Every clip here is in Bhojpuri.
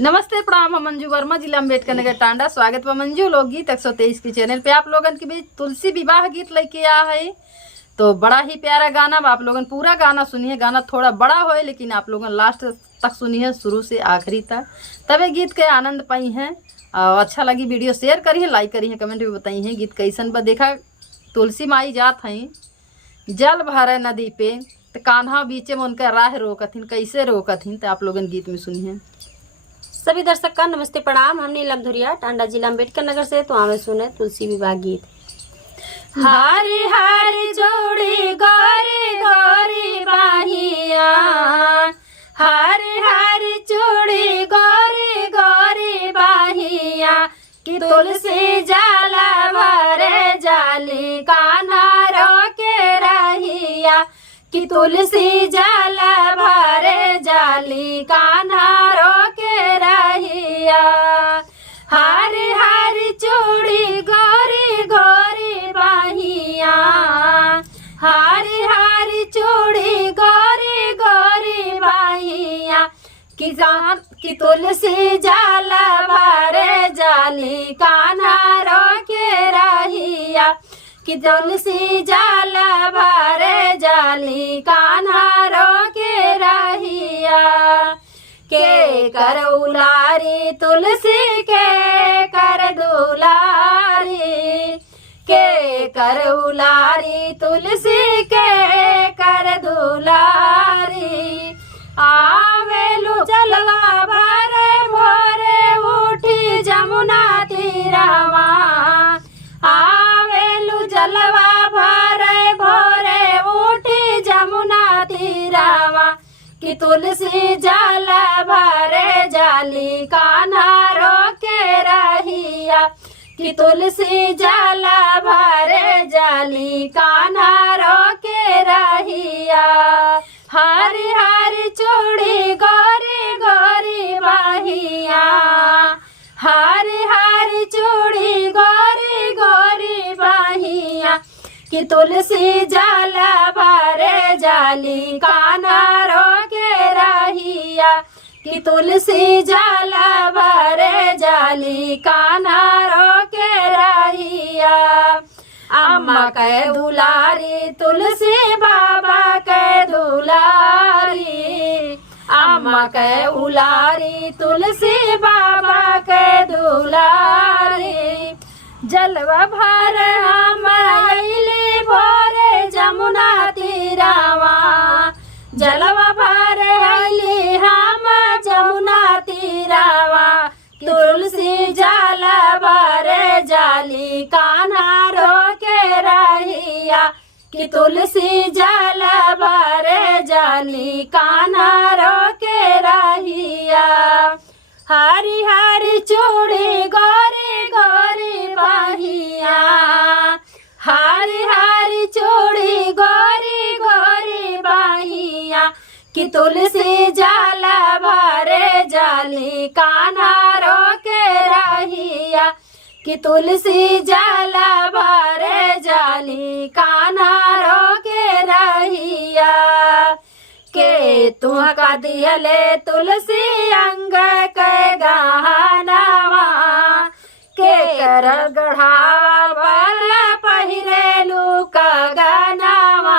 नमस्ते प्रणाम। हम मंजू वर्मा, जिला अम्बेडकर नगर टांडा। स्वागत बा मंजू लोकगीत 123 के चैनल पे। आप लोगन के बीच तुलसी विवाह गीत लेके आ है। तो बड़ा ही प्यारा गाना बा। आप लोगन पूरा गाना सुनिए। गाना थोड़ा बड़ा होए लेकिन आप लोगन लास्ट तक सुनिए, शुरू से आखिरी तक, तबे गीत के आनंद पाई हैं। और अच्छा लगी वीडियो शेयर करिए, लाइक करिए, कमेंट भी बताई हैं गीत कैसन बा। देखा तुलसी माई जात हैं जल भरे नदी पे, तो कान्हा बीचे में उनका राह रोकथिन, कैसे रोकथिन, तो आप लोगन गीत में सुनिए। सभी दर्शक का नमस्ते प्रणाम। हम नीलम धुरिया, टांडा जिला अम्बेडकर नगर से। तो हमें सुने तुलसी विवाह गीत। हारी हारी जोड़ी गोरी गोरी बाहिया, हारी हारी जोड़ी गोरी गोरी बाहिया, कि तुलसी जाला भरे जाली कान्हा रोके रहिया, कि तुलसी जाला भरे जाली कान्हा रोके रहिया। हारी हारी चूड़ी गोरी गोरी बाहिया, हारी हारी चूड़ी गोरी गोरी बाहिया, कि तुलसी जाला भरे जाली कान्हा रोके रहिया, कि तुलसी जाला भरे जाली कान्हा रोके रहिया। के कर उलारी तुलसी के कर दुलारी, के कर उलारी तुलसी के कर दुलारी। आवेलु जलवा भरे भोरे उठी जमुना तीरवा, आवेलु जलवा भरे भोरे उठी जमुना तीरवा, कि तुलसी जाला भरे जाली कान्हा रोके रहिया, कि तुलसी जाला भरे जाली कान्हा रोके रहिया। हारी हारी चूड़ी गोरी गोरी बाहिया, हारी हारी चूड़ी गोरी गोरी बाहिया, कि तुलसी जाला भरे जाली कान्हा रोके रहिया, कि तुलसी जाला भरे जाली कान्हा रोके रहिया। अम्मा के दुलारी तुलसी बाबा के दुलारी, अम्मा के उलारी तुलसी बाबा के दुलारी। जलवा भर हम अइली भोरे जमुना तीरवा, जलवा भर अइली हम जमुना तीरवा, तुलसी जाला भरे जाली कान्हा रोके रहिया, कि तुलसी जाला भरे जाली कान्हा रोके रहिया। हारी हारी चूड़ी गोरी गोरी बाहिया, हारी हारी चूड़ी गोरी गोरी बाहिया, कि तुलसी जाला भरे जाली कान्हा रोके रहिया, कि तुलसी जाला भरे जाली कान्हा रोके रहिया। के तुहका दिहले तुलसी अंग के गहनावा, के कर गढ़ावा वाला पहिरेलू का गहनावा,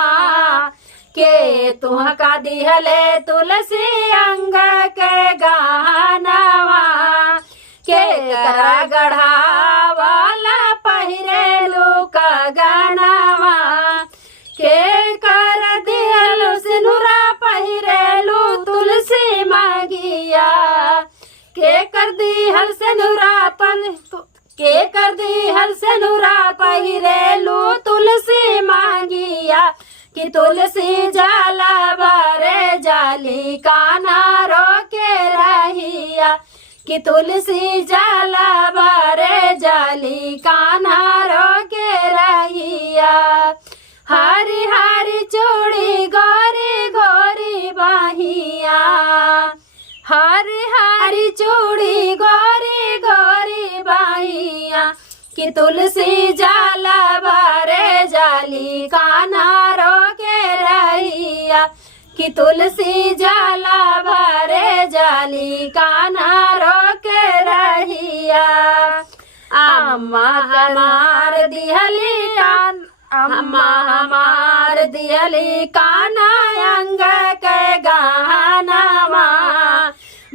के तुहका दिहले तुलसी अंग के गहनावा, के कर गढ़ावा वाला पहिरेलू का गहनावा, के कर दिहलु सिनुरा पहिरेलू तुलसी मागिया, के कर दिहल सिनुरा के कर दिहल सिनुरा पहिरेलू तुलसी मागिया, कि तुलसी जाला भरे जाली कान्हा रोके रहिया, कि तुलसी जाला भरे जाली कान्हा रोके रहिया। हारी हारी चूड़ी गोरी गोरी बाहिया, हारी हारी चूड़ी गोरी गोरी बाहिया, कि तुलसी जाला भरे जाली कान्हा रोके रहिया, कि तुलसी जाला भरे जाली कान्हा हमार दिहली अम्मा हमार दिहली कान्हा अंग के गहनावा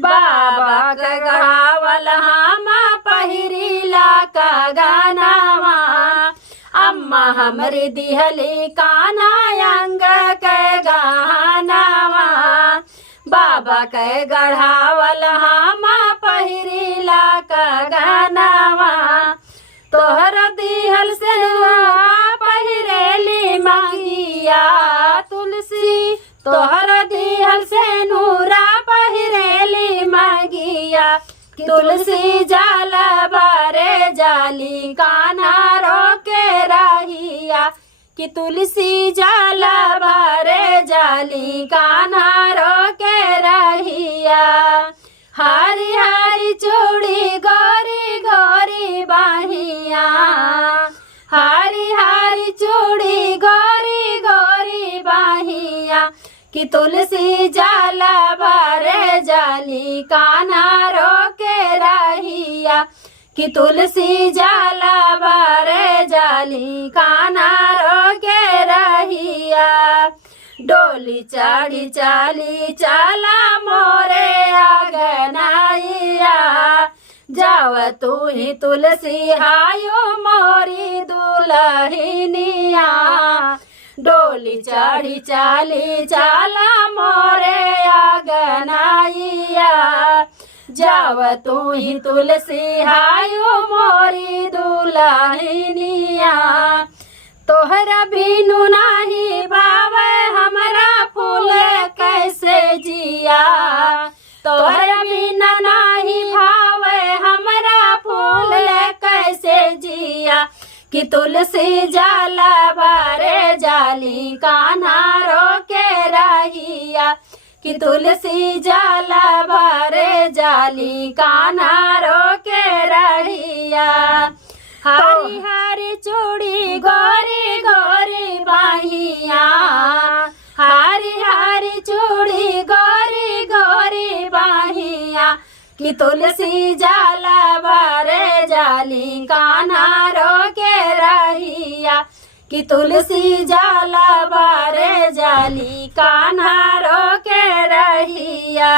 बाबा के गढ़ावल हम पहिरीला का गहनावा अम्मा हमरी दिहली कान्हा अंग के गहनावा बाबा के गढ़ावल हम पहिरीला का गहनावा तोहर दिहल से पहिरेली मंगिया तुलसी तोहर दिहल से नूरा पहिरेली मंगिया तुलसी जाल बारे जाली कान्हा रोके रहिया कि तुलसी जाल बारे जाली कान्हा रोके रहिया हरी हरी चूड़ी गोरी गोरी बाहिया हरी हरी चूड़ी गोरी गोरी बाहिया कि तुलसी जाल बारे जाली कान्हा रोके रहिया कि तुलसी जाल बारे जाली कान्हा रोके रहिया डोली चढ़ी चाली चला मोरे आगनाइया जाव तू ही तुलसी हायो मोरी दुलहिनिया डोली चढ़ी चाली चला मोरे आगनाइया जाव तू ही तुलसी हायो मोरी दुलहिनिया तोहरा बिनु नाही बावे हमरा फूल कैसे जिया तोहरा बिना नाही भावे हमरा फूल कैसे जिया कि तुलसी जाला बारे जाली कान्हा रोके रहिया कि तुलसी जाला बारे जाली कान्हा रोके रहिया हरी हरी चूड़ी गोरी गोरी बाहिया हरी हरी चूड़ी गोरी गोरी बाहिया कि तुलसी जाला बारे जाली कान्हा रोके रहिया कि तुलसी जाला बारे जाली कान्हा रोके रहिया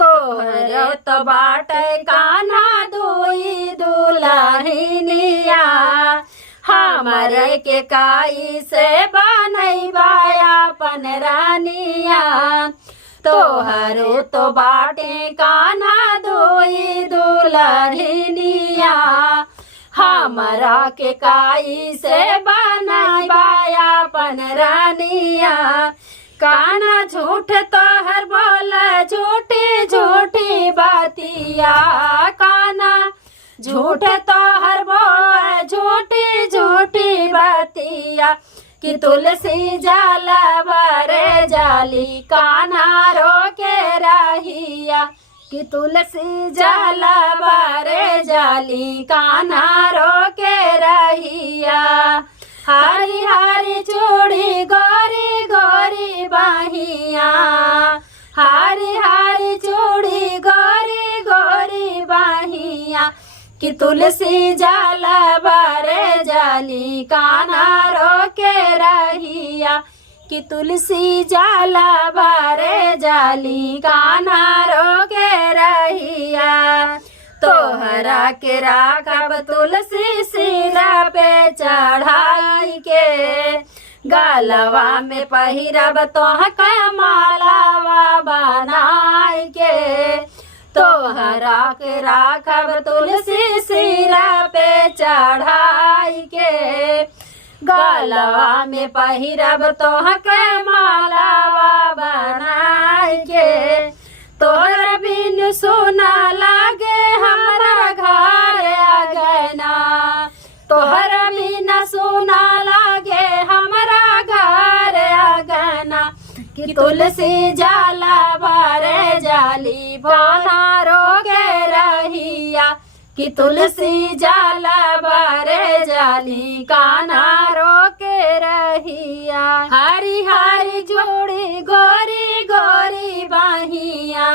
तोहर तो बाटे कान्हा दुई दुलहिनिया हमरे के काई से बनैबा अपन रानिया तोहरे तो बाटे कान्हा दुई दुलहिनिया हमरा के काई से बनैबा अपन रानिया कान्हा झूठ तोहर बोल झूठी झूठी बातिया कान्हा झूठ तोहर बोल झूठी झूठी बातिया कि तुलसी जाला बारे जाली कान्हा रोके रहिया कि तुलसी जाला बारे जाली कान्हा रोके रहिया हरी हरी चूड़ी गोरी गोरी बाहिया हरी हरी चूड़ी गोरी गोरी बाहिया कि तुलसी जाला बारे जाली कान्हा रोके रहिया कि तुलसी जाला बारे जाली कान्हा रोके रहिया तोहरा के राखब तुलसी सिरा पे चढ़ाई के गलवा में पहिरब तोहका मालावा बनाई के तोहरा के राखब तुलसी सिरा पे चढ़ाई के गलवा में पहिरब तोहके मालावा बनाई के तोहर बिन सुना लागे हमरा घर आगना तोहर बिन सुना लागे हमरा घर आगना कि तुलसी जाला बारे जाली बना रोके रहिया कि तुलसी जाला बारे जाली कान्हा रोके रहिया हरी हरी जोड़ी गोरी गोरी बाहिया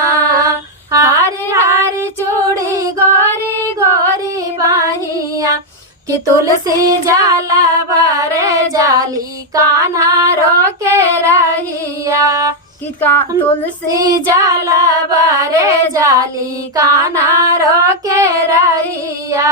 हरी हरी चूड़ी गोरी गोरी बाहिया कि तुलसी जाला बारे जाली कान्हा रोके रहिया तुलसी जाला बारे जाली कान्हा रोके रहिया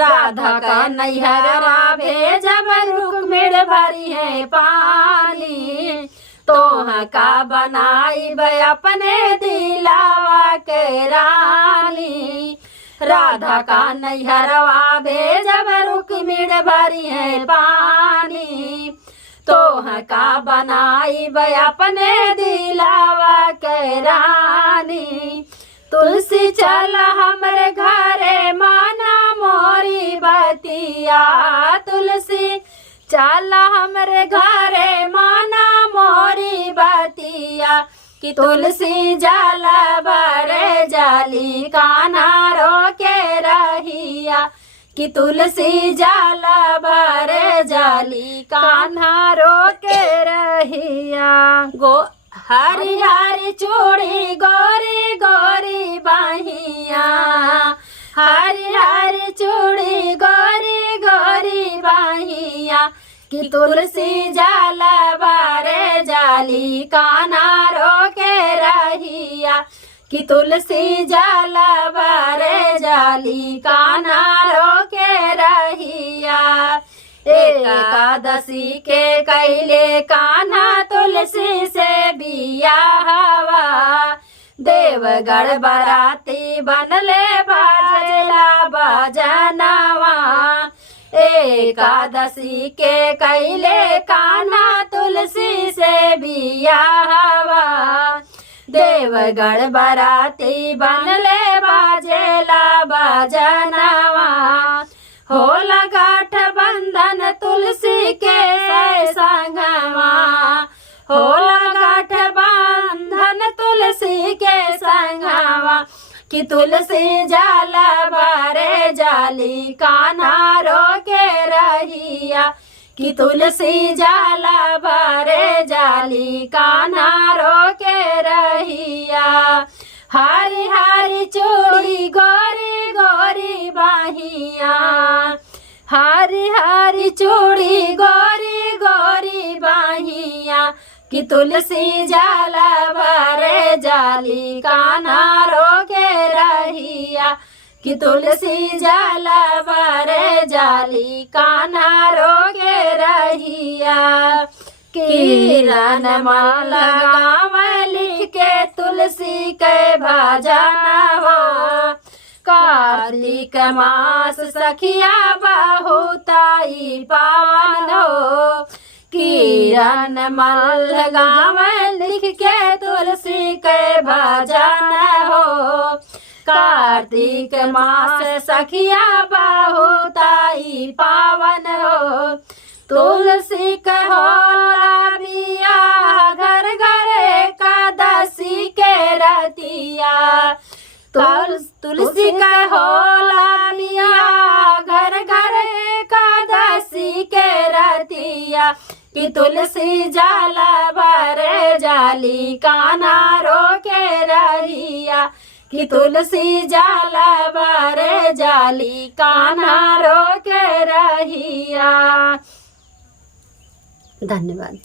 राधा का नैहरवा भेजब रुक्मिण भरी है पानी तोह का बनाई अपने दिलावा के रानी राधा का नैहरवा भेजब रुक्मिण भरी है पानी तोह का बनाई अपने दिलावा के रानी तुलसी चल हमरे घरे माना मोरी बतिया तुलसी चल हमरे घरे माना मोरी बतिया कि तुलसी जाला बारे जाली कान्हा रोके रहिया कि तुलसी जाला बारे जाली कान्हा रोके रहिया गो हरी हरी चूड़ी गोरी गोरी बाहिया हरी हरी चूड़ी गोरी गोरी बाहिया कि तुलसी जाला बारे जाली कान्हा रोके रहिया कि तुलसी जाला बारे जाली कान्हा रोके रहिया एकादशी के कैले कान्हा तुलसी से बियाहवा देवगढ़ बराती बनले बाजला बजनवा एकादशी के कैले कान्हा तुलसी से बियाहवा देवगढ़ बराती बनले बाजेला बजनवा होला गाठ बंधन तुलसी के संगवा होला गाठ बंधन तुलसी के संगवा कि तुलसी जाला बारे जाली कान्हा रोके रहिया कि तुलसी जाला बारे जाली कान्हा रोके रहिया हरी हरी चूड़ी गोरी गोरी बाहिया हरी हरी चूड़ी गोरी गोरी बाहिया कि तुलसी जाला बारे जाली कान्हा रोके रहिया कि तुलसी जाला बारे जाली कान्हा रोके रहिया किरण मन लगाव लिख के तुलसी के भजनवा कार्तिक मास सखिया बहुताई पावन हो किरण मन लगाव लिख के तुलसी के भजन हो कार्तिक मास सखिया बहुताई पावन हो तुलसी कहोला बिया घर घर एकादशी के रतिया तुलसी कहोला बिया घर घर एकादशी के रतिया कि तुलसी जाला बारे जाली कान्हा रोके रहिया कि तुलसी जाला बारे जाली कान्हा रोके रहिया। धन्यवाद।